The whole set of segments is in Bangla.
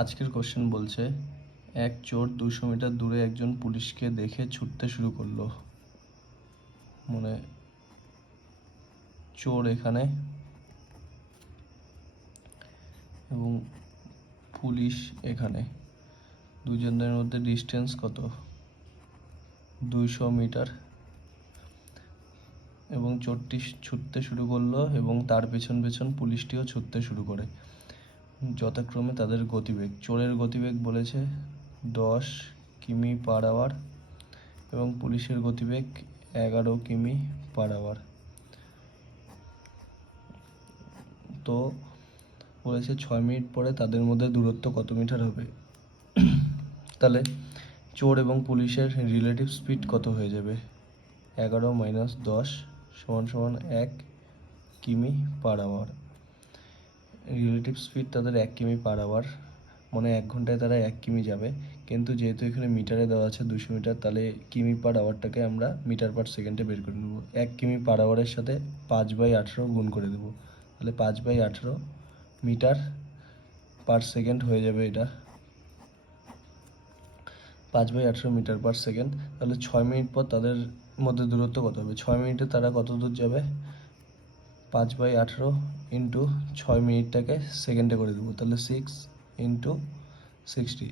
আজকের কোশ্চেন বলছে এক চোর 200 মিটার দূরে একজন পুলিশকে দেখে ছুটতে শুরু করলো। মানে চোর এখানে এবং পুলিশ এখানে, দুজনের মধ্যে ডিস্টেন্স কত? 200 মিটার। এবং চোরটি ছুটতে শুরু করলো এবং তার পেছন পেছন পুলিশটিও ছুটতে শুরু করে। যথাক্রমে তাদের গতিবেগ, চোরের গতিবেগ বলেছে 10 কিমি পার আওয়ার এবং পুলিশের গতিবেগ 11 কিমি পার আওয়ার। তো বলেছে 6 মিনিট পরে তাদের মধ্যে দূরত্ব কত মিটার হবে। তাহলে চোর এবং পুলিশের রিলেটিভ স্পিড কত হয়ে যাবে? 11 মাইনাস 10 সমান সমান 1 কিমি পার আওয়ার। রিলেটিভ স্পিড তাদের 1 কিমি পার আওয়ার, মানে 1 ঘন্টায় তারা 1 কিমি যাবে। কিন্তু যেহেতু এখানে মিটারে দেওয়া আছে 200 মিটার, তাহলে কিমি পার আওয়ারটাকে আমরা মিটার পার সেকেন্ডে বের করে নেব। 1 কিমি পার আওয়ারের সাথে 5/18 গুণ করে দেবো, তাহলে 5/18 মিটার পার সেকেন্ড হয়ে যাবে। এটা 5/18 মিটার পার সেকেন্ড। তাহলে 6 মিনিট পর তাদের মধ্যে দূরত্ব কত হবে? 6 মিনিটে তারা কত দূর যাবে? 5/18 ইন্টু 6 মিনিটটাকে সেকেন্ডে করে দেবো, তাহলে 6 ইন্টু 60।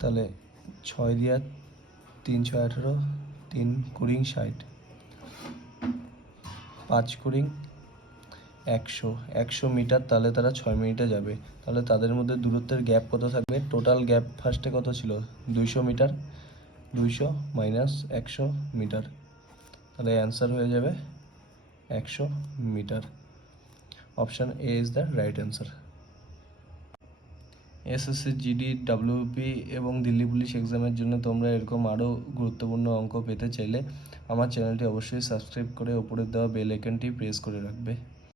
তাহলে 6 দিয়া 3 6 18, 3 কুড়ি 60, 5 কুড়ি 100 মিটার। তাহলে তারা 6 মিনিটে যাবে। তাহলে তাদের মধ্যে দূরত্বের গ্যাপ কত থাকবে? টোটাল গ্যাপ ফার্স্টে কত ছিল? 200 মিটার। 200 মাইনাস 100 মিটার, তাহলে অ্যান্সার হয়ে যাবে 100 metre. Option A is the right answer. SSC, GD, WP এবং দিল্লি পুলিশ এক্সামের জন্য তোমরা এরকম আরও গুরুত্বপূর্ণ অঙ্ক পেতে চাইলে আমার চ্যানেলটি অবশ্যই সাবস্ক্রাইব করে ওপরে দেওয়া বেল আইকনটি প্রেস করে রাখবে।